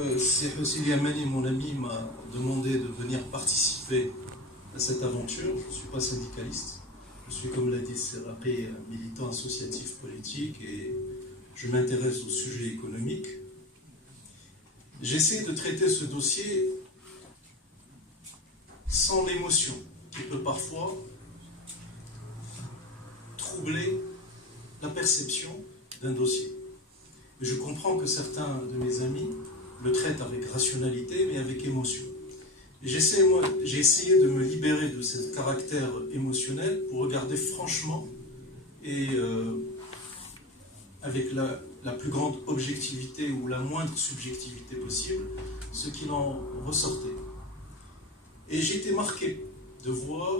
C'est Hossein Yamani, mon ami, m'a demandé de venir participer à cette aventure. Je ne suis pas syndicaliste. Je suis, comme l'a dit Serapé, militant associatif politique et je m'intéresse aux sujets économiques. J'essaie de traiter ce dossier sans l'émotion qui peut parfois troubler la perception d'un dossier. Et je comprends que certains de mes amis le traitent avec rationalité, mais avec émotion. J'ai essayé de me libérer de ce caractère émotionnel pour regarder franchement et avec la plus grande objectivité ou la moindre subjectivité possible ce qu'il en ressortait. Et j'ai été marqué de voir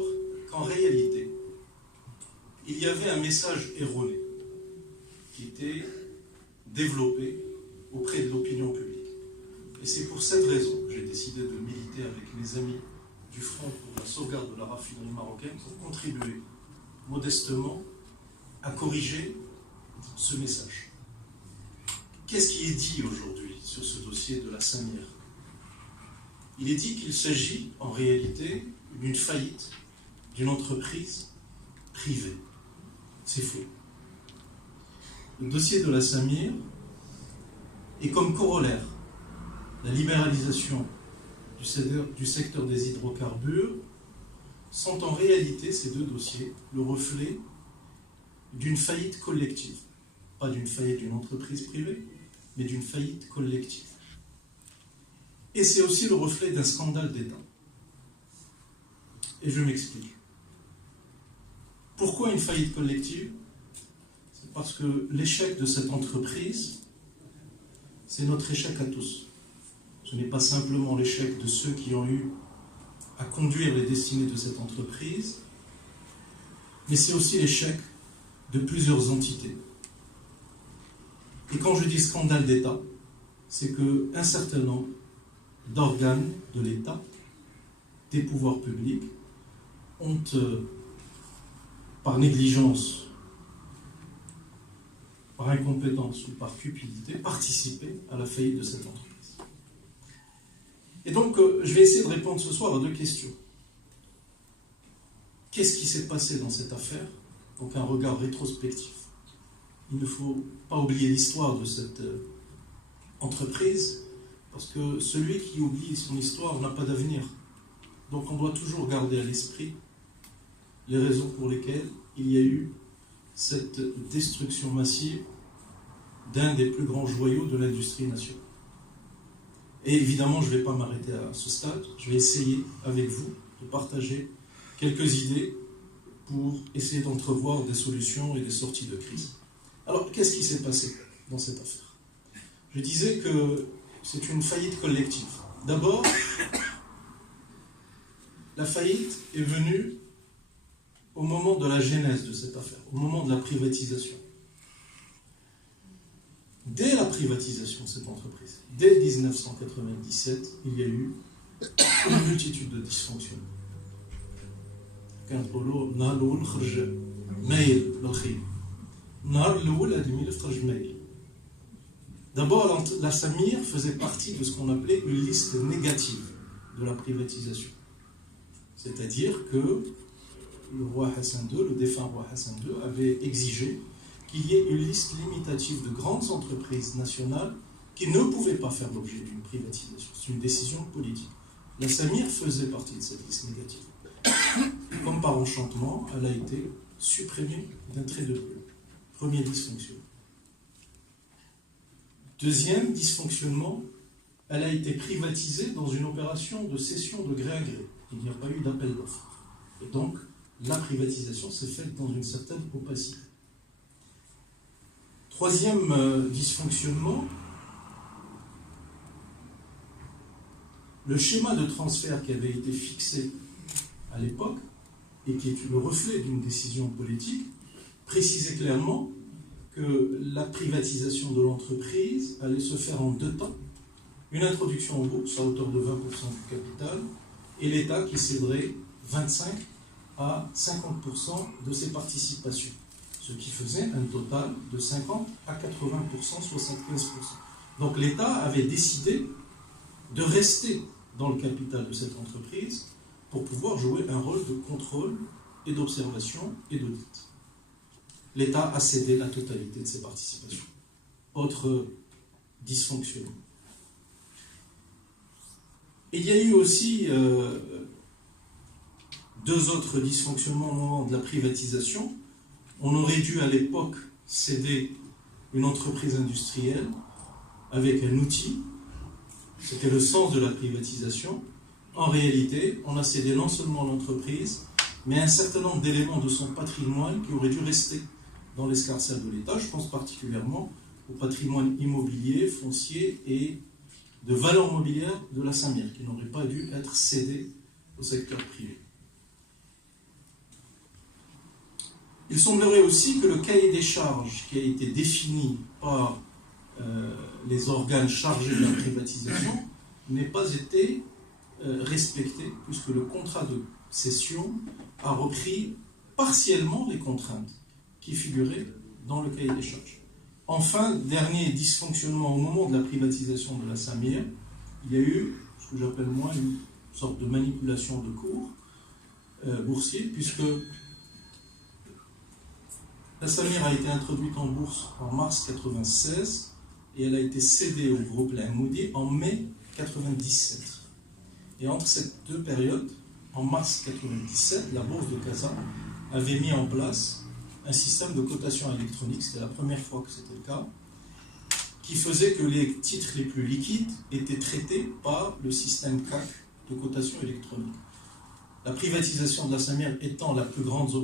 qu'en réalité, il y avait un message erroné qui était développé auprès de l'opinion publique. Et c'est pour cette raison que j'ai décidé de militer avec mes amis du Front pour la sauvegarde de la raffinerie marocaine pour contribuer modestement à corriger ce message. Qu'est-ce qui est dit aujourd'hui sur ce dossier de la Samir? Il est dit qu'il s'agit en réalité d'une faillite d'une entreprise privée. C'est faux. Le dossier de la Samir est comme corollaire la libéralisation du secteur des hydrocarbures sont en réalité, ces deux dossiers, le reflet d'une faillite collective. Pas d'une faillite d'une entreprise privée, mais d'une faillite collective. Et c'est aussi le reflet d'un scandale d'État. Et je m'explique. Pourquoi une faillite collective? C'est parce que l'échec de cette entreprise, c'est notre échec à tous. Ce n'est pas simplement l'échec de ceux qui ont eu à conduire les destinées de cette entreprise, mais c'est aussi l'échec de plusieurs entités. Et quand je dis scandale d'État, c'est qu'un certain nombre d'organes de l'État, des pouvoirs publics, ont, par négligence, par incompétence ou par cupidité, participé à la faillite de cette entreprise. Et donc, je vais essayer de répondre ce soir à deux questions. Qu'est-ce qui s'est passé dans cette affaire? Donc, un regard rétrospectif. Il ne faut pas oublier l'histoire de cette entreprise, parce que celui qui oublie son histoire n'a pas d'avenir. Donc, on doit toujours garder à l'esprit les raisons pour lesquelles il y a eu cette destruction massive d'un des plus grands joyaux de l'industrie nationale. Et évidemment, je ne vais pas m'arrêter à ce stade. Je vais essayer, avec vous, de partager quelques idées pour essayer d'entrevoir des solutions et des sorties de crise. Alors, qu'est-ce qui s'est passé dans cette affaire? Je disais que c'est une faillite collective. D'abord, la faillite est venue au moment de la genèse de cette affaire, au moment de la privatisation. Dès la privatisation de cette entreprise, dès 1997, il y a eu une multitude de dysfonctionnements. D'abord, la Samir faisait partie de ce qu'on appelait une liste négative de la privatisation. C'est-à-dire que le roi Hassan II, le défunt roi Hassan II, avait exigé qu'il y ait une liste limitative de grandes entreprises nationales qui ne pouvaient pas faire l'objet d'une privatisation. C'est une décision politique. La Samir faisait partie de cette liste négative. Comme par enchantement, elle a été supprimée d'un trait de plume. Premier dysfonctionnement. Deuxième dysfonctionnement, elle a été privatisée dans une opération de cession de gré à gré. Il n'y a pas eu d'appel d'offres. Et donc, la privatisation s'est faite dans une certaine opacité. Troisième dysfonctionnement, le schéma de transfert qui avait été fixé à l'époque et qui est le reflet d'une décision politique précisait clairement que la privatisation de l'entreprise allait se faire en deux temps. Une introduction en bourse à hauteur de 20% du capital et l'État qui céderait 25 à 50% de ses participations. Ce qui faisait un total de 50 à 80%, 75%. Donc l'État avait décidé de rester dans le capital de cette entreprise pour pouvoir jouer un rôle de contrôle et d'observation et d'audit. L'État a cédé la totalité de ses participations. Autre dysfonctionnement. Il y a eu aussi deux autres dysfonctionnements au moment de la privatisation. On aurait dû à l'époque céder une entreprise industrielle avec un outil. C'était le sens de la privatisation. En réalité, on a cédé non seulement l'entreprise, mais un certain nombre d'éléments de son patrimoine qui auraient dû rester dans l'escarcelle de l'État. Je pense particulièrement au patrimoine immobilier, foncier et de valeur mobilière de la Saint-Mihiel, qui n'aurait pas dû être cédé au secteur privé. Il semblerait aussi que le cahier des charges qui a été défini par les organes chargés de la privatisation n'ait pas été respecté, puisque le contrat de cession a repris partiellement les contraintes qui figuraient dans le cahier des charges. Enfin, dernier dysfonctionnement au moment de la privatisation de la Saint-Mihiel, il y a eu ce que j'appelle moi une sorte de manipulation de cours boursier, puisque la Saint-Mihiel a été introduite en bourse en mars 1996 et elle a été cédée au groupe Moody en mai 1997. Et entre ces deux périodes, en mars 1997, la bourse de Casa avait mis en place un système de cotation électronique, c'était la première fois que c'était le cas, qui faisait que les titres les plus liquides étaient traités par le système CAC de cotation électronique. La privatisation de la Saint-Mihiel étant la plus grande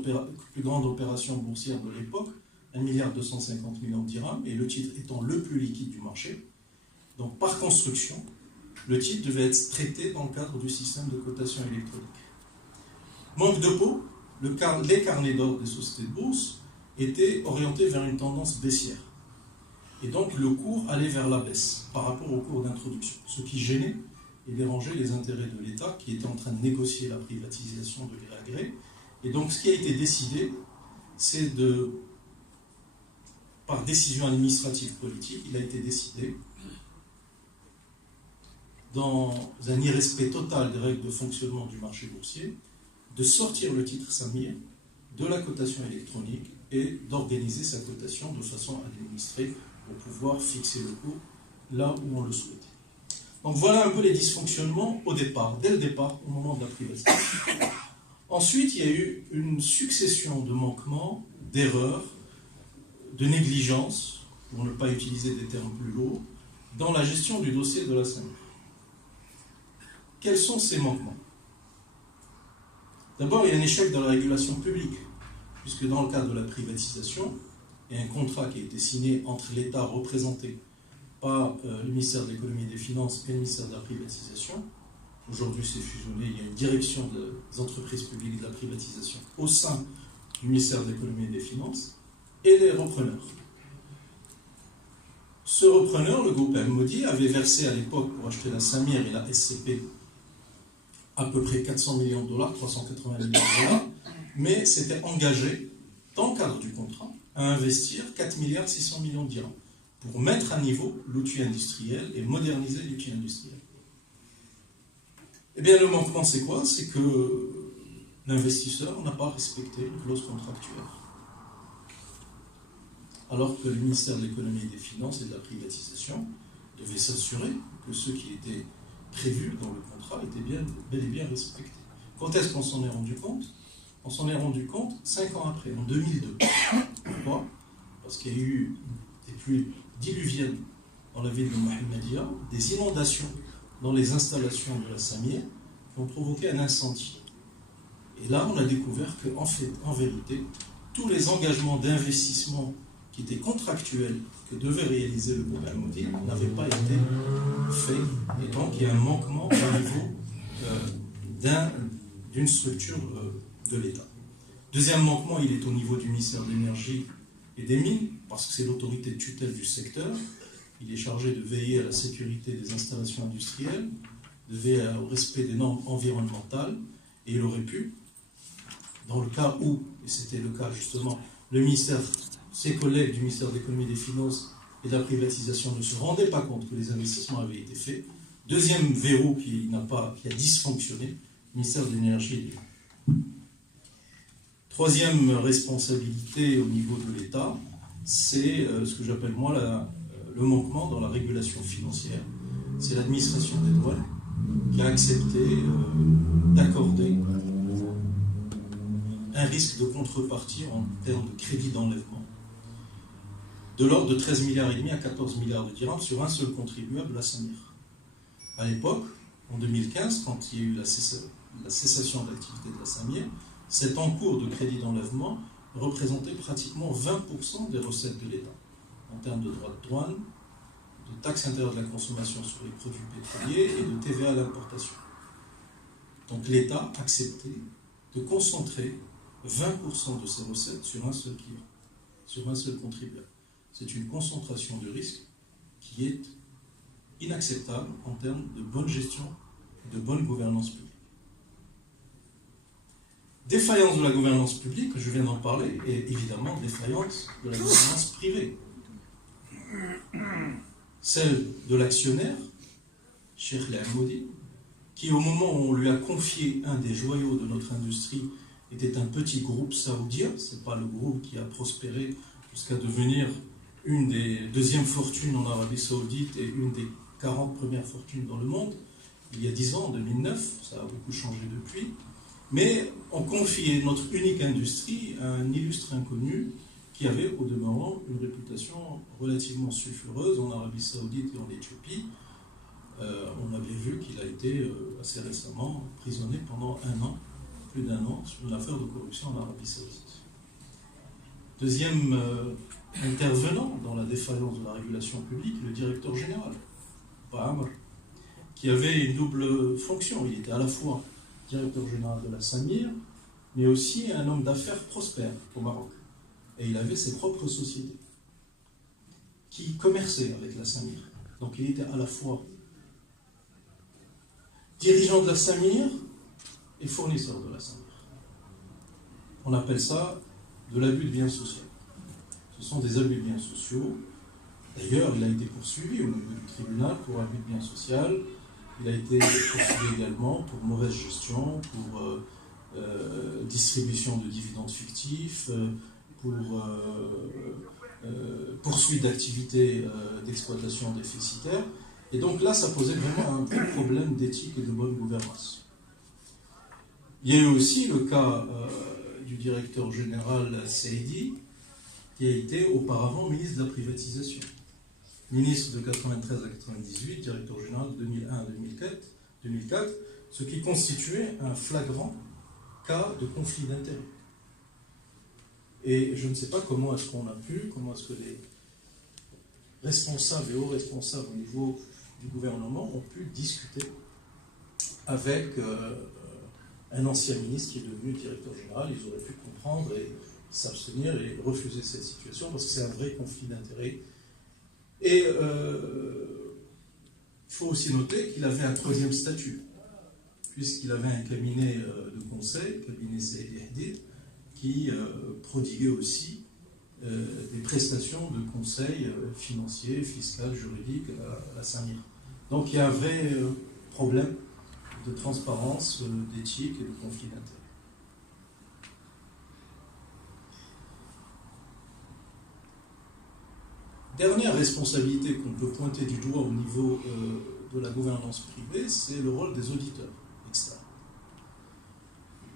opération boursière de l'époque, 1,250 milliard de dirhams, et le titre étant le plus liquide du marché, donc par construction, le titre devait être traité dans le cadre du système de cotation électronique. Manque de peau, les carnets d'ordre des sociétés de bourse étaient orientés vers une tendance baissière. Et donc le cours allait vers la baisse par rapport au cours d'introduction, ce qui gênait et dérangeait les intérêts de l'État qui était en train de négocier la privatisation de gré à gré. Et donc ce qui a été décidé, c'est par décision administrative politique, il a été décidé, dans un irrespect total des règles de fonctionnement du marché boursier, de sortir le titre Saint-Mihiel de la cotation électronique et d'organiser sa cotation de façon administrée pour pouvoir fixer le cours là où on le souhaitait. Donc voilà un peu les dysfonctionnements au départ, dès le départ, au moment de la privatisation. Ensuite, il y a eu une succession de manquements, d'erreurs, de négligence, pour ne pas utiliser des termes plus lourds, dans la gestion du dossier de la Saint-Mihiel. Quels sont ces manquements? D'abord, il y a un échec dans la régulation publique, puisque dans le cadre de la privatisation, il y a un contrat qui a été signé entre l'État représenté par le ministère de l'économie et des finances et le ministère de la privatisation. Aujourd'hui, c'est fusionné, il y a une direction des entreprises publiques de la privatisation au sein du ministère de l'économie et des finances, et les repreneurs. Ce repreneur, le groupe Moody, avait versé à l'époque pour acheter la Saint-Mihiel et la SCP à peu près 400 millions de dollars, 380 millions de dollars, mais s'était engagé, dans le cadre du contrat, à investir 4 milliards 600 millions de dirhams pour mettre à niveau l'outil industriel et moderniser l'outil industriel. Eh bien, le manquement, c'est quoi? C'est que l'investisseur n'a pas respecté les clauses contractuelles. Alors que le ministère de l'économie et des finances et de la privatisation devait s'assurer que ce qui était prévu dans le contrat était bel et bien respecté. Quand est-ce qu'on s'en est rendu compte? On s'en est rendu compte 5 ans après, en 2002. Pourquoi? Parce qu'il y a eu des pluies diluviennes dans la ville de Mohammedia, des inondations dans les installations de la Saint-Mihiel qui ont provoqué un incendie. Et là, on a découvert qu'en vérité, tous les engagements d'investissement qui étaient contractuels, que devait réaliser le groupe Moody, n'avaient pas été faits. Et donc, il y a un manquement au niveau d'une structure de l'État. Deuxième manquement, il est au niveau du ministère de l'Énergie et des Mines, parce que c'est l'autorité de tutelle du secteur. Il est chargé de veiller à la sécurité des installations industrielles, de veiller au respect des normes environnementales, et il aurait pu, dans le cas où, et c'était le cas justement, le ministère, ses collègues du ministère de l'économie et des finances et de la privatisation ne se rendaient pas compte que les investissements avaient été faits, Deuxième verrou qui a dysfonctionné, ministère de l'énergie et du climat. Troisième responsabilité au niveau de l'État, c'est ce que j'appelle moi le manquement dans la régulation financière. C'est l'administration des douanes qui a accepté d'accorder un risque de contrepartie en termes de crédit d'enlèvement de l'ordre de 13,5 milliards à 14 milliards de dirhams sur un seul contribuable, la Samir. À l'époque, en 2015, quand il y a eu la cessation d'activité de la Samir, cet encours de crédit d'enlèvement représentait pratiquement 20% des recettes de l'État, en termes de droits de douane, de taxes intérieures de la consommation sur les produits pétroliers et de TVA à l'importation. Donc l'État acceptait de concentrer 20% de ses recettes sur un seul client, sur un seul contribuable. C'est une concentration de risque qui est inacceptable en termes de bonne gestion et de bonne gouvernance publique. Défaillance de la gouvernance publique, je viens d'en parler, et évidemment défaillance de la gouvernance privée. Celle de l'actionnaire, Cheikh Al-Amoudi, qui au moment où on lui a confié un des joyaux de notre industrie était un petit groupe saoudien, ce n'est pas le groupe qui a prospéré jusqu'à devenir une des deuxièmes fortunes en Arabie Saoudite et une des 40 premières fortunes dans le monde, il y a 10 ans, en 2009, ça a beaucoup changé depuis, mais on confiait notre unique industrie à un illustre inconnu qui avait au demeurant une réputation relativement sulfureuse en Arabie Saoudite et en Éthiopie. On avait vu qu'il a été assez récemment emprisonné pendant plus d'un an, sur une affaire de corruption en Arabie Saoudite. Deuxième intervenant dans la défaillance de la régulation publique, le directeur général, Bahamr, qui avait une double fonction. Il était à la fois directeur général de la Samir, mais aussi un homme d'affaires prospère au Maroc. Et il avait ses propres sociétés qui commerçaient avec la Samir. Donc il était à la fois dirigeant de la Samir et fournisseur de la Samir. On appelle ça de l'abus de biens sociaux. Ce sont des abus de biens sociaux. D'ailleurs, il a été poursuivi au niveau du tribunal pour abus de biens sociaux. Il a été poursuivi également pour mauvaise gestion, pour distribution de dividendes fictifs, pour poursuite d'activités d'exploitation déficitaire. Et donc là, ça posait vraiment un problème d'éthique et de bonne gouvernance. Il y a eu aussi le cas du directeur général Saidi, qui a été auparavant ministre de la privatisation. Ministre de 93 à 98, directeur général de 2001 à 2004, ce qui constituait un flagrant cas de conflit d'intérêts. Et je ne sais pas comment est-ce que les responsables et hauts responsables au niveau du gouvernement ont pu discuter avec un ancien ministre qui est devenu directeur général. Ils auraient pu comprendre et s'abstenir et refuser cette situation parce que c'est un vrai conflit d'intérêts. Et il faut aussi noter qu'il avait un troisième statut, puisqu'il avait un cabinet de conseil, cabinet Saïd Hadid, qui prodiguait aussi des prestations de conseil financier, fiscal, juridique à la Samir. Donc il y a un vrai problème de transparence, d'éthique et de conflit d'intérêts. Dernière responsabilité qu'on peut pointer du doigt au niveau de la gouvernance privée, c'est le rôle des auditeurs externes.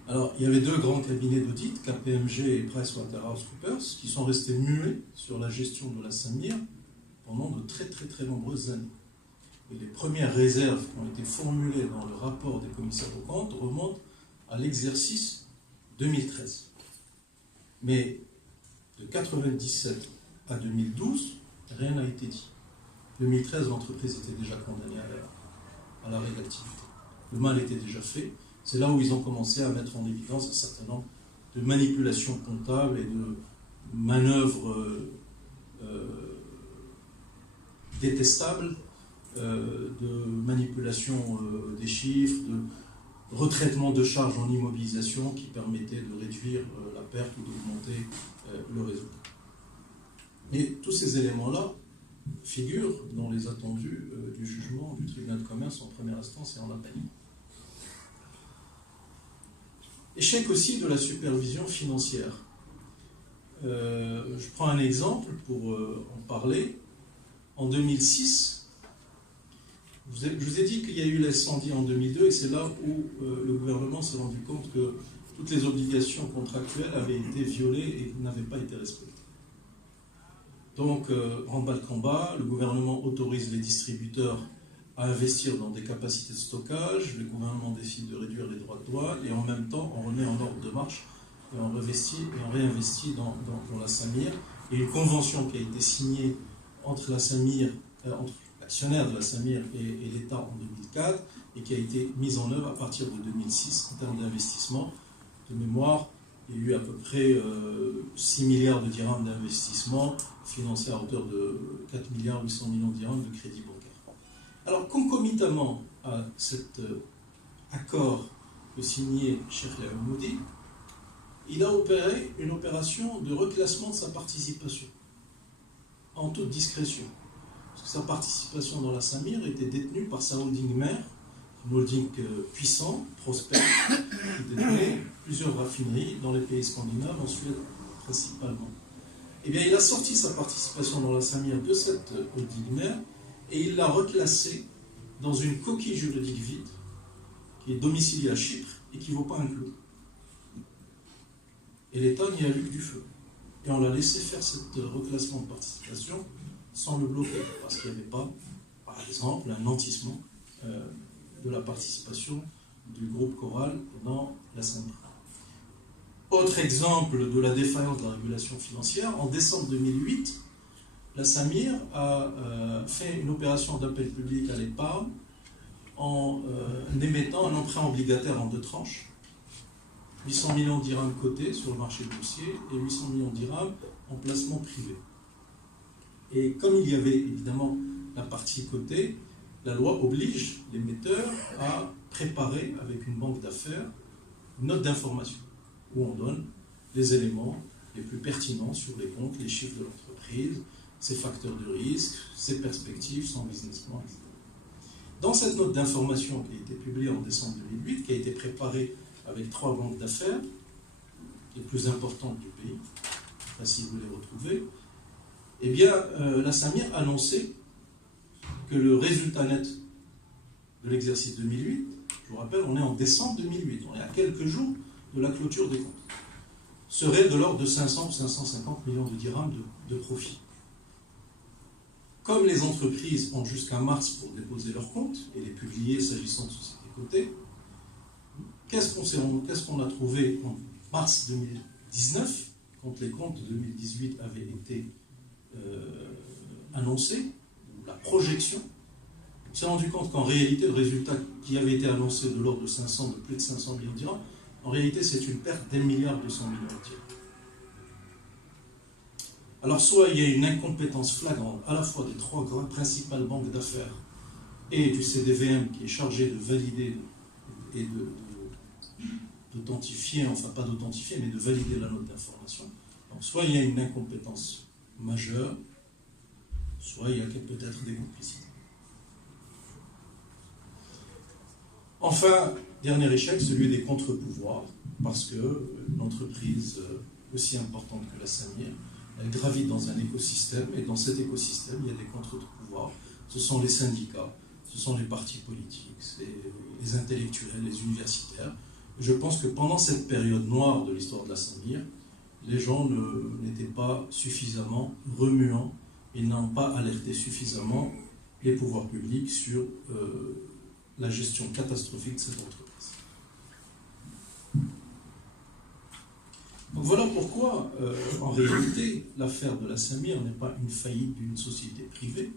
Alors, il y avait deux grands cabinets d'audit, KPMG et PricewaterhouseCoopers, qui sont restés muets sur la gestion de la Samir pendant de très très très nombreuses années. Et les premières réserves qui ont été formulées dans le rapport des commissaires aux comptes remontent à l'exercice 2013. Mais de 1997 à 2012, rien n'a été dit. En 2013, l'entreprise était déjà condamnée à l'arrêt d'activité. Le mal était déjà fait. C'est là où ils ont commencé à mettre en évidence un certain nombre de manipulations comptables et de manœuvres détestables, de manipulation des chiffres, de retraitement de charges en immobilisation qui permettaient de réduire la perte ou d'augmenter le résultat. Mais tous ces éléments-là figure dans les attendus du jugement du tribunal de commerce en première instance et en appel. Échec aussi de la supervision financière. Je prends un exemple pour en parler. En 2006, je vous ai dit qu'il y a eu l'incendie en 2002 et c'est là où le gouvernement s'est rendu compte que toutes les obligations contractuelles avaient été violées et n'avaient pas été respectées. Donc, en bas de combat, le gouvernement autorise les distributeurs à investir dans des capacités de stockage, le gouvernement décide de réduire les droits de douane et en même temps, on remet en ordre de marche et on réinvestit dans la Samir. Et une convention qui a été signée entre la Samir, entre l'actionnaire de la Samir et l'État en 2004 et qui a été mise en œuvre à partir de 2006 en termes d'investissement. De mémoire, il y a eu à peu près 6 milliards de dirhams d'investissement financés à hauteur de 4 milliards 800 millions de dirhams de crédit bancaire. Alors, concomitamment à cet accord que signait Cheikh Al-Amoudi, il a opéré une opération de reclassement de sa participation, en toute discrétion. Parce que sa participation dans la Samir était détenue par sa holding mère, une holding puissant, prospère, qui détenait plusieurs raffineries dans les pays scandinaves, en Suède principalement. Eh bien, il a sorti sa participation dans la Samir de cette holding mère et il l'a reclassée dans une coquille juridique vide qui est domiciliée à Chypre et qui ne vaut pas un clou. Et l'État n'y a eu que du feu. Et on l'a laissé faire ce reclassement de participation sans le bloquer, parce qu'il n'y avait pas, par exemple, un nantissement de la participation du groupe Coral dans la Samir. Autre exemple de la défaillance de la régulation financière, en décembre 2008, la Samir a fait une opération d'appel public à l'épargne en émettant un emprunt obligataire en 2 tranches, 800 millions de dirhams cotés sur le marché boursier et 800 millions de dirhams en placement privé. Et comme il y avait évidemment la partie cotée, la loi oblige l'émetteur à préparer avec une banque d'affaires une note d'information où on donne les éléments les plus pertinents sur les comptes, les chiffres de l'entreprise, ses facteurs de risque, ses perspectives, son business plan, etc. Dans cette note d'information qui a été publiée en décembre 2008, qui a été préparée avec 3 banques d'affaires, les plus importantes du pays, si vous les retrouvez, eh bien, la Samir annonçait que le résultat net de l'exercice 2008, je vous rappelle, on est en décembre 2008, on est à quelques jours de la clôture des comptes, serait de l'ordre de 500 ou 550 millions de dirhams de profit. Comme les entreprises ont jusqu'à mars pour déposer leurs comptes et les publier s'agissant de sociétés cotées, qu'est-ce qu'on a trouvé en mars 2019, quand les comptes de 2018 avaient été annoncés, la projection? On s'est rendu compte qu'en réalité, le résultat qui avait été annoncé de l'ordre de plus de 500 millions de dirhams, en réalité, c'est une perte d'1,2 milliard de dirhams. Alors, soit il y a une incompétence flagrante à la fois des 3 principales banques d'affaires et du CDVM qui est chargé de valider et d'authentifier, enfin pas d'authentifier, mais de valider la note d'information. Donc, soit il y a une incompétence majeure, soit il y a peut-être des complicités. Enfin, dernier échec, celui des contre-pouvoirs, parce que une entreprise aussi importante que la Samir, elle gravite dans un écosystème, et dans cet écosystème, il y a des contre-pouvoirs. Ce sont les syndicats, ce sont les partis politiques, les intellectuels, les universitaires. Je pense que pendant cette période noire de l'histoire de la Samir, les gens n'étaient pas suffisamment remuants, ils n'ont pas alerté suffisamment les pouvoirs publics sur la gestion catastrophique de cette entreprise. Donc voilà pourquoi, en réalité, l'affaire de la Samir n'est pas une faillite d'une société privée,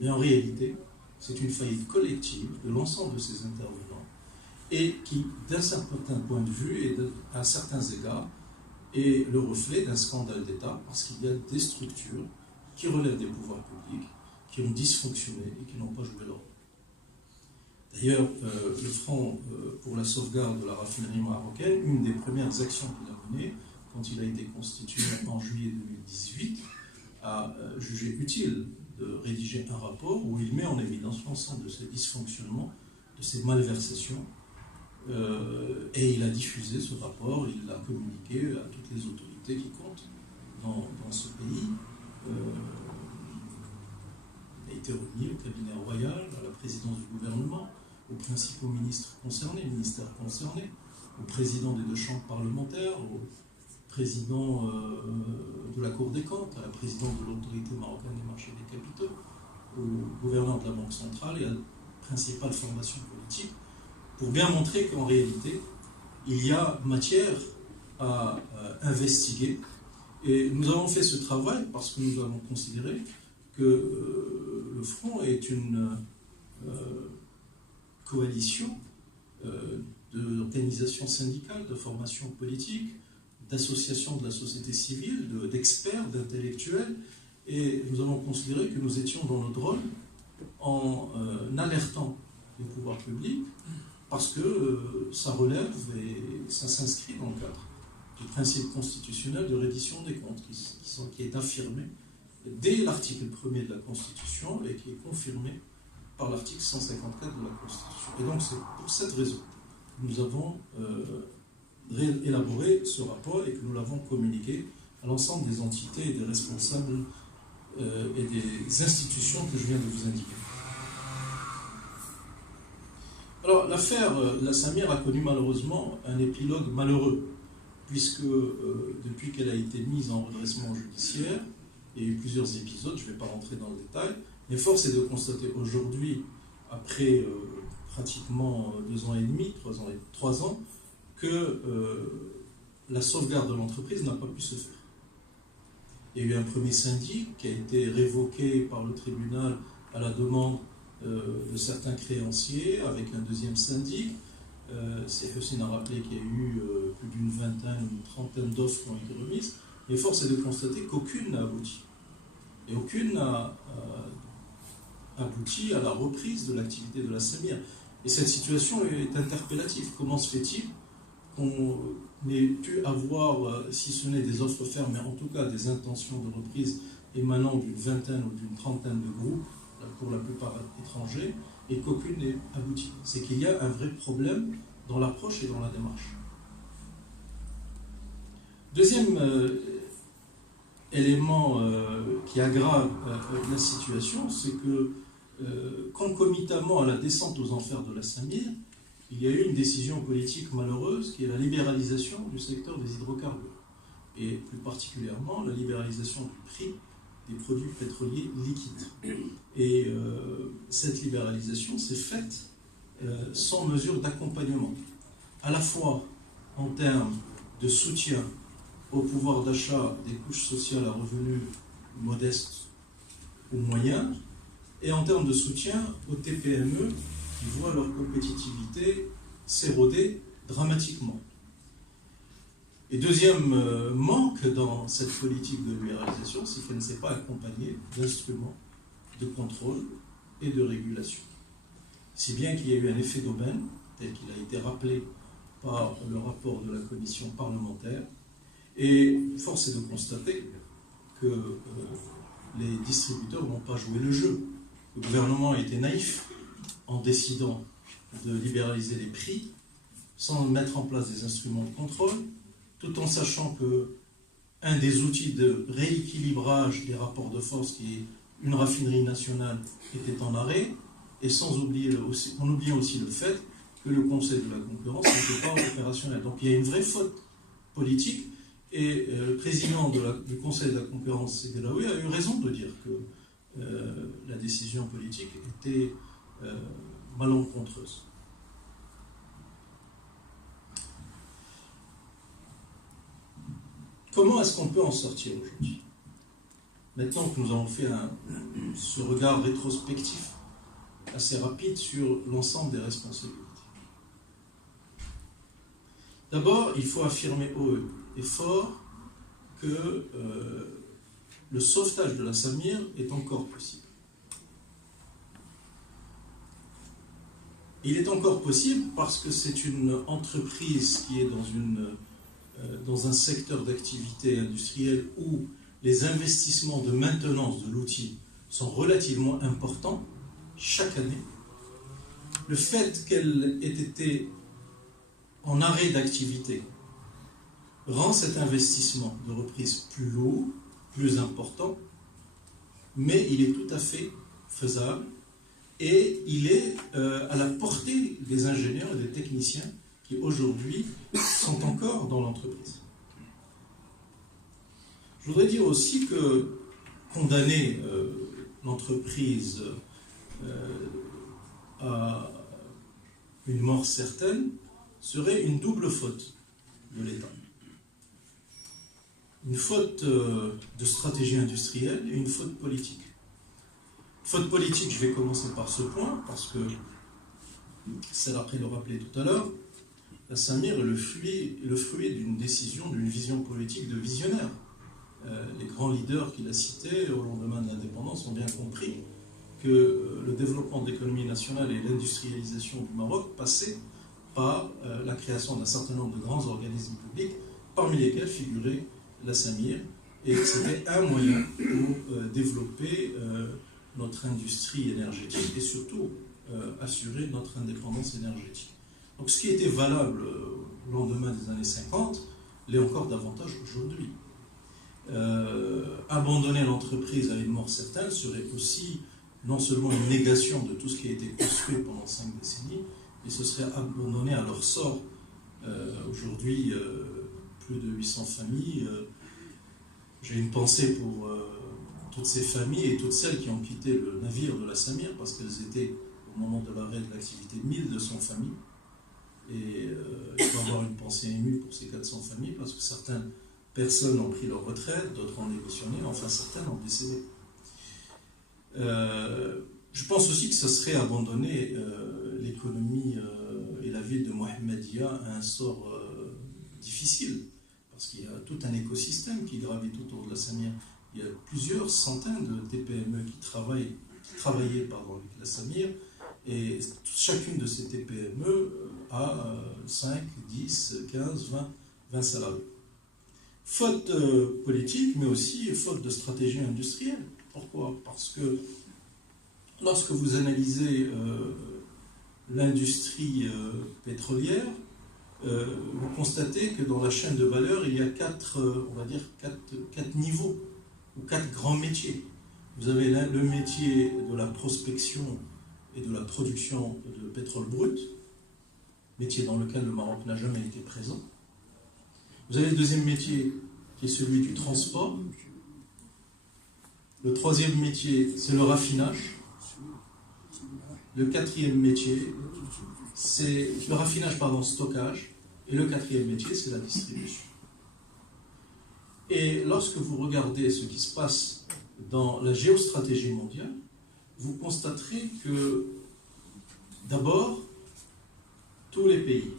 mais en réalité, c'est une faillite collective de l'ensemble de ces intervenants, et qui, d'un certain point de vue et à certains égards, est le reflet d'un scandale d'État, parce qu'il y a des structures qui relèvent des pouvoirs publics, qui ont dysfonctionné et qui n'ont pas joué leur rôle. D'ailleurs, le Front pour la sauvegarde de la raffinerie marocaine, une des premières actions qu'il a menées, quand il a été constitué en juillet 2018, a jugé utile de rédiger un rapport où il met en évidence l'ensemble de ces dysfonctionnements, de ces malversations, et il a diffusé ce rapport, il l'a communiqué à toutes les autorités qui comptent dans ce pays. Il a été remis au cabinet royal, à la présidence du gouvernement, aux principaux ministres concernés, ministères concernés, au président des deux chambres parlementaires, au président de la Cour des comptes, à la présidente de l'autorité marocaine des marchés des capitaux, au gouverneur de la Banque centrale et à la principale formation politique, pour bien montrer qu'en réalité, il y a matière à investiguer. Et nous avons fait ce travail parce que nous avons considéré que le Front est une coalition d'organisations syndicales, de formations politiques, d'associations de la société civile, d'experts, d'intellectuels, et nous avons considéré que nous étions dans notre rôle en alertant les pouvoirs publics, parce que ça relève et ça s'inscrit dans le cadre du principe constitutionnel de reddition des comptes, qui est affirmé dès l'article 1er de la Constitution et qui est confirmé par l'article 154 de la Constitution. Et donc c'est pour cette raison que nous avons élaboré ce rapport et que nous l'avons communiqué à l'ensemble des entités et des responsables et des institutions que je viens de vous indiquer. Alors, l'affaire La Samir a connu malheureusement un épilogue malheureux, puisque depuis qu'elle a été mise en redressement judiciaire, il y a eu plusieurs épisodes, je ne vais pas rentrer dans le détail, mais force est de constater aujourd'hui, après pratiquement 2 ans et demi, 3 ans, que la sauvegarde de l'entreprise n'a pas pu se faire. Il y a eu un premier syndic qui a été révoqué par le tribunal à la demande de certains créanciers, avec un deuxième syndic. C'est Hussein a rappelé qu'il y a eu plus d'une vingtaine, une trentaine d'offres qui ont été remises, mais force est de constater qu'aucune n'a abouti. Et aucune n'a abouti à la reprise de l'activité de la Samir. Et cette situation est interpellative. Comment se fait-il qu'on ait pu avoir, si ce n'est des offres fermes, mais en tout cas des intentions de reprise émanant d'une vingtaine ou d'une trentaine de groupes, pour la plupart étrangers, et qu'aucune n'ait abouti. C'est qu'il y a un vrai problème dans l'approche et dans la démarche. Deuxième élément qui aggrave la situation, c'est que concomitamment à la descente aux enfers de la Samir, il y a eu une décision politique malheureuse qui est la libéralisation du secteur des hydrocarbures, et plus particulièrement la libéralisation du prix des produits pétroliers liquides. Et cette libéralisation s'est faite sans mesure d'accompagnement, à la fois en termes de soutien au pouvoir d'achat des couches sociales à revenus modestes ou moyens, et en termes de soutien aux TPME qui voient leur compétitivité s'éroder dramatiquement. Et deuxième manque dans cette politique de libéralisation, c'est qu'elle ne s'est pas accompagnée d'instruments de contrôle et de régulation. Si bien qu'il y a eu un effet d'aubaine, tel qu'il a été rappelé par le rapport de la commission parlementaire, et force est de constater que les distributeurs n'ont pas joué le jeu. Le gouvernement a été naïf en décidant de libéraliser les prix sans mettre en place des instruments de contrôle, tout en sachant que un des outils de rééquilibrage des rapports de force, qui est une raffinerie nationale, était en arrêt, et en oubliant aussi le fait que le Conseil de la concurrence n'était pas opérationnel. Donc il y a une vraie faute politique, et le président du Conseil de la concurrence, Seydi El Aoui, a eu raison de dire que la décision politique était malencontreuse. Comment est-ce qu'on peut en sortir aujourd'hui? Maintenant que nous avons fait ce regard rétrospectif assez rapide sur l'ensemble des responsabilités. D'abord, il faut affirmer haut et fort que le sauvetage de la Samir est encore possible. Il est encore possible parce que c'est une entreprise qui est dans un secteur d'activité industrielle où les investissements de maintenance de l'outil sont relativement importants chaque année. Le fait qu'elle ait été en arrêt d'activité rend cet investissement de reprise plus lourd, plus important, mais il est tout à fait faisable et il est à la portée des ingénieurs et des techniciens qui aujourd'hui sont encore dans l'entreprise. Je voudrais dire aussi que condamner l'entreprise à une mort certaine serait une double faute de l'État. Une faute de stratégie industrielle et une faute politique. Faute politique, je vais commencer par ce point, parce que, c'est après le rappeler tout à l'heure, la Samir est le fruit d'une décision, d'une vision politique de visionnaire. Les grands leaders qu'il a cités au lendemain de l'indépendance ont bien compris que le développement de l'économie nationale et l'industrialisation du Maroc passaient par la création d'un certain nombre de grands organismes publics, parmi lesquels figurait la Samir, et que c'était un moyen pour développer notre industrie énergétique et surtout assurer notre indépendance énergétique. Donc ce qui était valable au lendemain des années 50 l'est encore davantage aujourd'hui. Abandonner l'entreprise à une mort certaine serait aussi non seulement une négation de tout ce qui a été construit pendant 5 décennies, mais ce serait abandonné à leur sort. Aujourd'hui, plus de 800 familles. J'ai une pensée pour toutes ces familles et toutes celles qui ont quitté le navire de la Samir, parce qu'elles étaient, au moment de l'arrêt de l'activité, 1200 familles. Et il faut avoir une pensée émue pour ces 400 familles, parce que certaines personnes ont pris leur retraite, d'autres ont démissionné, enfin certaines ont décédé. Je pense aussi que ce serait abandonner l'économie et la ville de Mohammedia à un sort difficile, parce qu'il y a tout un écosystème qui gravite autour de la Samir. Il y a plusieurs centaines de TPME qui travaillaient avec la Samir, et chacune de ces TPME a 5, 10, 15, 20 salariés. Faute politique, mais aussi faute de stratégie industrielle. Pourquoi? Parce que lorsque vous analysez l'industrie pétrolière, vous constatez que dans la chaîne de valeur, il y a quatre niveaux, ou 4 grands métiers. Vous avez le métier de la prospection et de la production de pétrole brut, métier dans lequel le Maroc n'a jamais été présent. Vous avez le deuxième métier qui est celui du transport. Le troisième métier, c'est le raffinage. Le quatrième métier, c'est le raffinage, stockage. Et le quatrième métier, c'est la distribution. Et lorsque vous regardez ce qui se passe dans la géostratégie mondiale, vous constaterez que, d'abord, tous les pays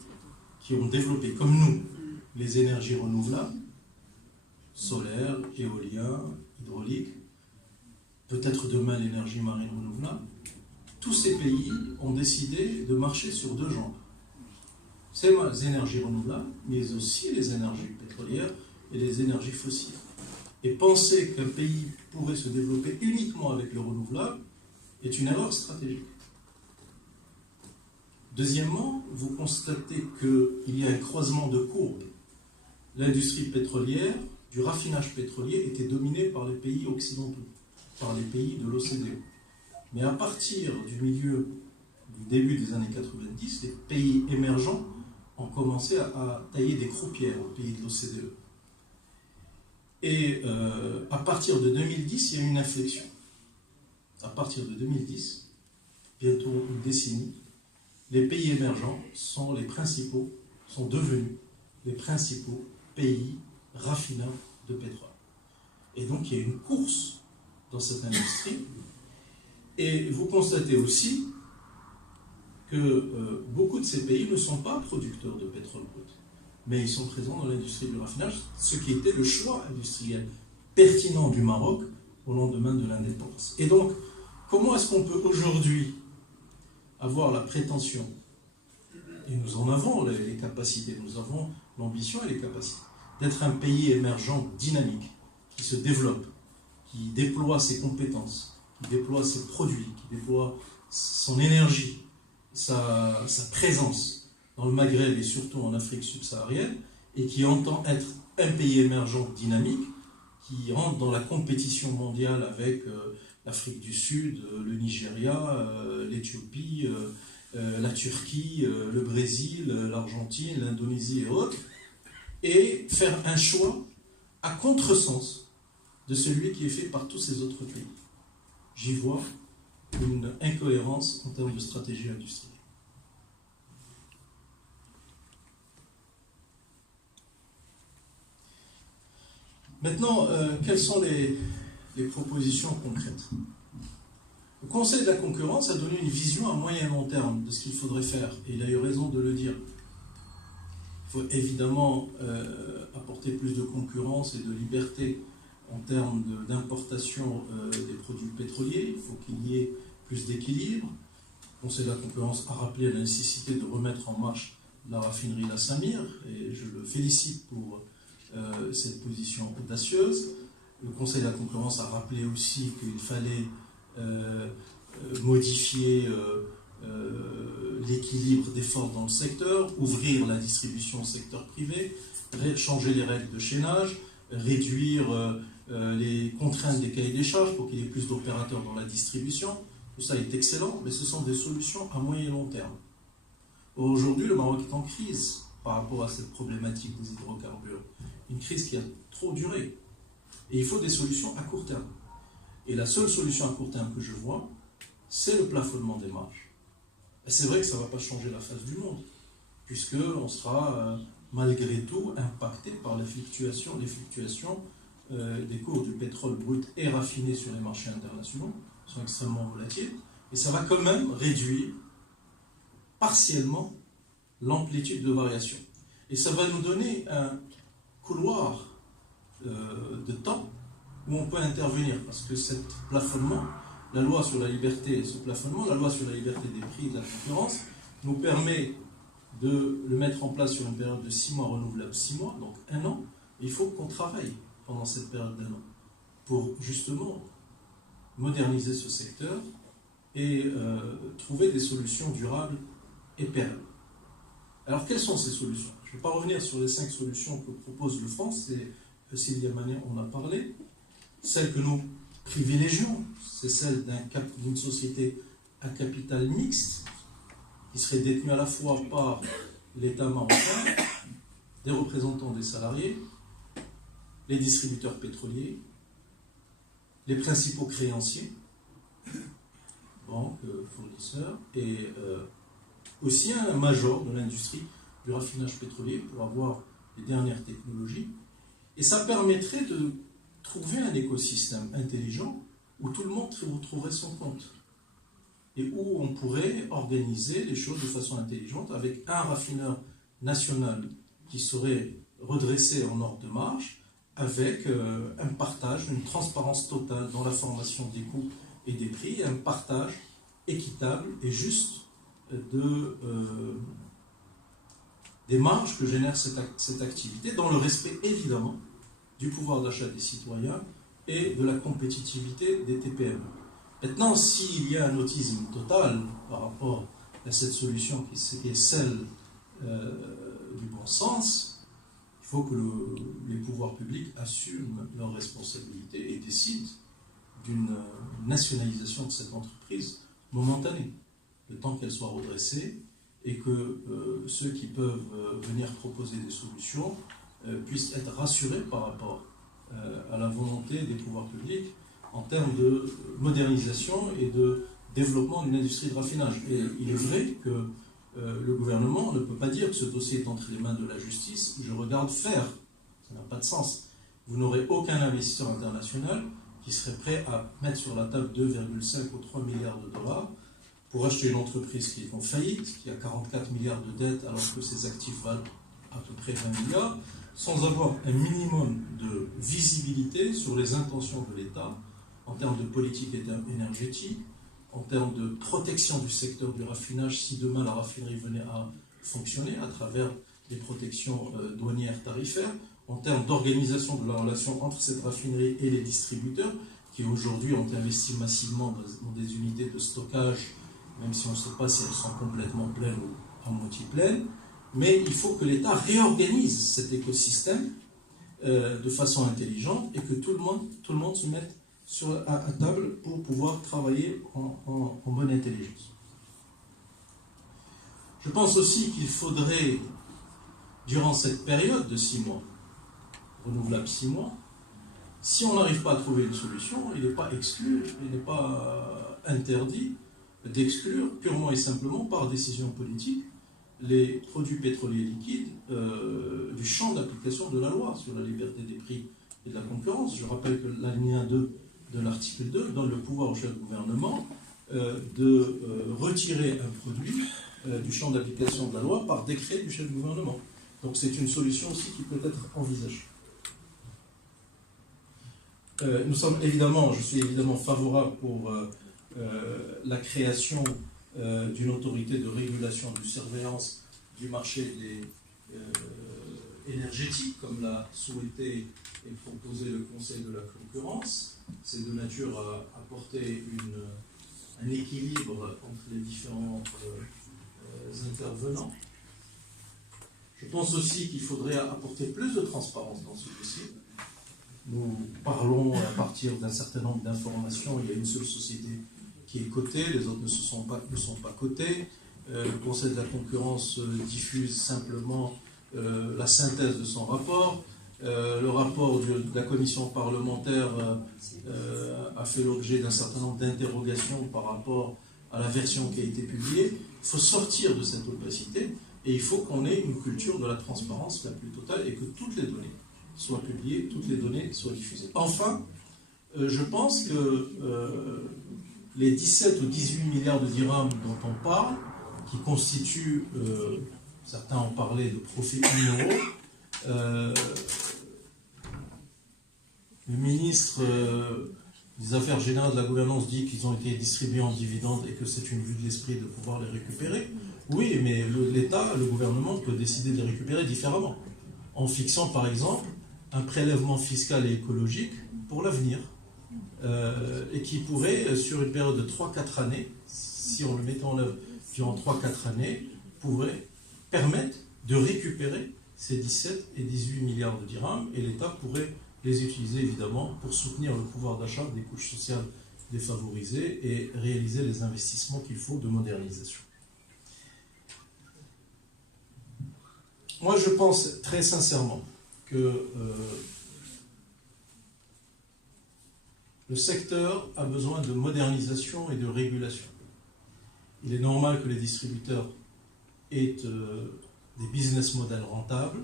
qui ont développé, comme nous, les énergies renouvelables, solaire, éolien, hydraulique, peut-être demain l'énergie marine renouvelable, tous ces pays ont décidé de marcher sur 2 jambes. Ces énergies renouvelables, mais aussi les énergies pétrolières et les énergies fossiles. Et penser qu'un pays pourrait se développer uniquement avec le renouvelable est une erreur stratégique. Deuxièmement, vous constatez qu'il y a un croisement de courbes. L'industrie pétrolière, du raffinage pétrolier, était dominée par les pays occidentaux, par les pays de l'OCDE. Mais à partir du début des années 90, les pays émergents ont commencé à tailler des croupières aux pays de l'OCDE. Et à partir de 2010, il y a eu une inflexion. À partir de 2010, bientôt une décennie, les pays émergents sont devenus les principaux pays raffineurs de pétrole. Et donc il y a une course dans cette industrie. Et vous constatez aussi que beaucoup de ces pays ne sont pas producteurs de pétrole brut, mais ils sont présents dans l'industrie du raffinage, ce qui était le choix industriel pertinent du Maroc au lendemain de l'indépendance. Et donc, comment est-ce qu'on peut aujourd'hui avoir la prétention, et nous en avons les capacités, nous avons l'ambition et les capacités, d'être un pays émergent dynamique, qui se développe, qui déploie ses compétences, qui déploie ses produits, qui déploie son énergie, sa présence dans le Maghreb et surtout en Afrique subsaharienne, et qui entend être un pays émergent dynamique, qui rentre dans la compétition mondiale avec l'Afrique du Sud, le Nigeria, l'Éthiopie, la Turquie, le Brésil, l'Argentine, l'Indonésie et autres, et faire un choix à contresens de celui qui est fait par tous ces autres pays. J'y vois une incohérence en termes de stratégie industrielle. Maintenant, quelles sont les propositions concrètes? Le Conseil de la concurrence a donné une vision à moyen et long terme de ce qu'il faudrait faire, et il a eu raison de le dire. Il faut évidemment apporter plus de concurrence et de liberté en termes d'importation des produits pétroliers. Il faut qu'il y ait plus d'équilibre. Le Conseil de la concurrence a rappelé la nécessité de remettre en marche la raffinerie La Samir, et je le félicite pour cette position audacieuse. Le Conseil de la concurrence a rappelé aussi qu'il fallait modifier l'équilibre des forces dans le secteur, ouvrir la distribution au secteur privé, changer les règles de chaînage, réduire les contraintes des cahiers des charges pour qu'il y ait plus d'opérateurs dans la distribution. Tout ça est excellent, mais ce sont des solutions à moyen et long terme. Aujourd'hui, le Maroc est en crise par rapport à cette problématique des hydrocarbures. Une crise qui a trop duré. Et il faut des solutions à court terme. Et la seule solution à court terme que je vois, c'est le plafonnement des marges. Et c'est vrai que ça ne va pas changer la face du monde, puisqu'on sera malgré tout impacté par les fluctuations des cours du pétrole brut et raffiné sur les marchés internationaux, qui sont extrêmement volatiles. Et ça va quand même réduire partiellement l'amplitude de variation. Et ça va nous donner un couloir de temps où on peut intervenir, parce que ce plafonnement, la loi sur la liberté et ce plafonnement, la loi sur la liberté des prix et de la concurrence, nous permet de le mettre en place sur une période de 6 mois renouvelable, 6 mois, donc 1 an. Il faut qu'on travaille pendant cette période d'1 an pour justement moderniser ce secteur et trouver des solutions durables et pérennes. Alors, quelles sont ces solutions? Je ne vais pas revenir sur les 5 solutions que propose le France, et Célia Manet en a parlé. Celle que nous privilégions, c'est celle d'une société à capital mixte, qui serait détenue à la fois par l'État marocain, des représentants des salariés, les distributeurs pétroliers, les principaux créanciers, banques, fournisseurs, et aussi un major de l'industrie du raffinage pétrolier pour avoir les dernières technologies. Et ça permettrait de trouver un écosystème intelligent où tout le monde trouverait son compte et où on pourrait organiser les choses de façon intelligente avec un raffineur national qui serait redressé en ordre de marche, avec un partage, une transparence totale dans la formation des coûts et des prix, un partage équitable et juste des marges que génère cette activité, dans le respect évidemment du pouvoir d'achat des citoyens et de la compétitivité des TPM. Maintenant, s'il y a un autisme total par rapport à cette solution qui est celle du bon sens, il faut que les pouvoirs publics assument leurs responsabilités et décident d'une nationalisation de cette entreprise momentanée, le temps qu'elle soit redressée, et que ceux qui peuvent venir proposer des solutions puissent être rassurés par rapport à la volonté des pouvoirs publics en termes de modernisation et de développement d'une industrie de raffinage. Et il est vrai que le gouvernement ne peut pas dire que ce dossier est entre les mains de la justice, je regarde faire. Ça n'a pas de sens. Vous n'aurez aucun investisseur international qui serait prêt à mettre sur la table 2,5 ou 3 milliards de dollars pour acheter une entreprise qui est en faillite, qui a 44 milliards de dettes alors que ses actifs valent à peu près 20 milliards, sans avoir un minimum de visibilité sur les intentions de l'État en termes de politique énergétique, en termes de protection du secteur du raffinage si demain la raffinerie venait à fonctionner à travers des protections douanières tarifaires, en termes d'organisation de la relation entre cette raffinerie et les distributeurs, qui aujourd'hui ont investi massivement dans des unités de stockage, même si on ne sait pas si elles sont complètement pleines ou à moitié pleines. Mais il faut que l'État réorganise cet écosystème de façon intelligente et que tout le monde se mette à table pour pouvoir travailler en bonne intelligence. Je pense aussi qu'il faudrait, durant cette période de 6 mois, renouvelable 6 mois, si on n'arrive pas à trouver une solution, il n'est pas exclu, il n'est pas interdit d'exclure purement et simplement par décision politique les produits pétroliers liquides du champ d'application de la loi sur la liberté des prix et de la concurrence. Je rappelle que l'alinéa 2 de l'article 2 donne le pouvoir au chef du gouvernement de retirer un produit du champ d'application de la loi par décret du chef du gouvernement. Donc c'est une solution aussi qui peut être envisagée. Je suis évidemment favorable pour la création d'une autorité de régulation, de surveillance du marché énergétique, comme l'a souhaité et proposé le Conseil de la concurrence. C'est de nature à apporter un équilibre entre les différents intervenants. Je pense aussi qu'il faudrait apporter plus de transparence dans ce dossier. Nous parlons à partir d'un certain nombre d'informations. Il y a une seule société qui est cotée, les autres ne sont pas cotés. Le Conseil de la concurrence diffuse simplement la synthèse de son rapport. Le rapport de la commission parlementaire a fait l'objet d'un certain nombre d'interrogations par rapport à la version qui a été publiée. Il faut sortir de cette opacité et il faut qu'on ait une culture de la transparence la plus totale et que toutes les données soient publiées, toutes les données soient diffusées. Enfin, je pense que les 17 ou 18 milliards de dirhams dont on parle, qui constituent, certains ont parlé de profits minéraux, le ministre des Affaires générales de la gouvernance dit qu'ils ont été distribués en dividendes et que c'est une vue de l'esprit de pouvoir les récupérer. Oui, mais l'État, le gouvernement peut décider de les récupérer différemment, en fixant par exemple un prélèvement fiscal et écologique pour l'avenir, et qui pourrait, sur une période de 3-4 années, si on le mettait en œuvre durant 3-4 années, pourrait permettre de récupérer ces 17 et 18 milliards de dirhams, et l'État pourrait les utiliser évidemment pour soutenir le pouvoir d'achat des couches sociales défavorisées et réaliser les investissements qu'il faut de modernisation. Moi, je pense très sincèrement que le secteur a besoin de modernisation et de régulation. Il est normal que les distributeurs aient des business models rentables,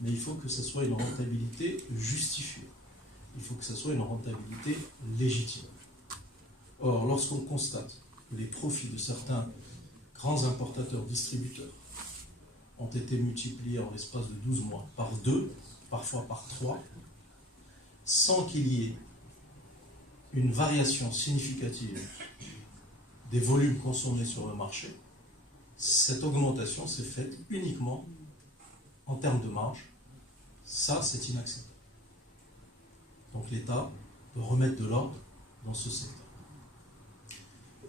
mais il faut que ce soit une rentabilité justifiée. Il faut que ce soit une rentabilité légitime. Or, lorsqu'on constate que les profits de certains grands importateurs distributeurs ont été multipliés en l'espace de 12 mois par 2, parfois par 3, sans qu'il y ait une variation significative des volumes consommés sur le marché, cette augmentation s'est faite uniquement en termes de marge. Ça, c'est inacceptable. Donc l'État doit remettre de l'ordre dans ce secteur.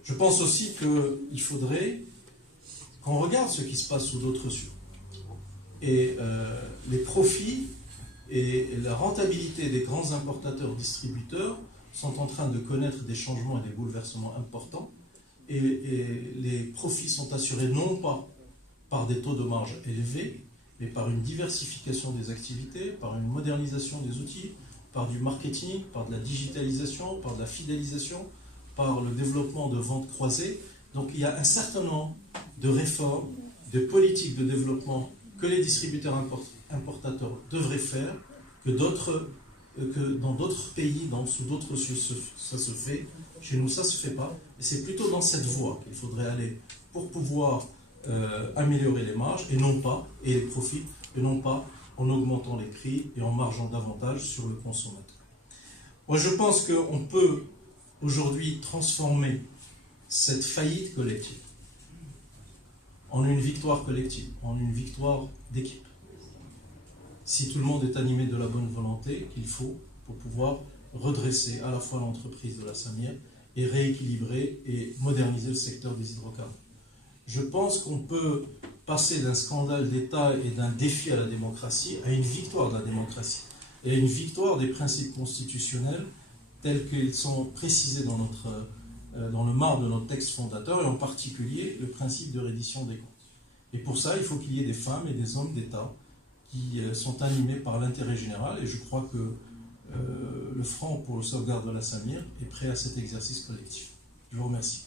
Je pense aussi qu'il faudrait qu'on regarde ce qui se passe sous d'autres cieux. Et les profits et la rentabilité des grands importateurs-distributeurs sont en train de connaître des changements et des bouleversements importants. Et les profits sont assurés non pas par des taux de marge élevés, mais par une diversification des activités, par une modernisation des outils, par du marketing, par de la digitalisation, par de la fidélisation, par le développement de ventes croisées. Donc il y a un certain nombre de réformes, de politiques de développement que les distributeurs importateurs devraient faire, que dans d'autres pays, sous d'autres cieux, ça se fait. Chez nous, ça ne se fait pas. Et c'est plutôt dans cette voie qu'il faudrait aller pour pouvoir améliorer les marges et les profits, et non pas en augmentant les prix et en margeant davantage sur le consommateur. Moi, je pense qu'on peut aujourd'hui transformer cette faillite collective en une victoire collective, en une victoire d'équipe. Si tout le monde est animé de la bonne volonté qu'il faut pour pouvoir redresser à la fois l'entreprise de la Samir et rééquilibrer et moderniser le secteur des hydrocarbures. Je pense qu'on peut passer d'un scandale d'État et d'un défi à la démocratie à une victoire de la démocratie et à une victoire des principes constitutionnels tels qu'ils sont précisés dans le marbre de notre texte fondateur, et en particulier le principe de reddition des comptes. Et pour ça, il faut qu'il y ait des femmes et des hommes d'État qui sont animés par l'intérêt général, et je crois que le Front pour le sauvegarde de la Samir est prêt à cet exercice collectif. Je vous remercie.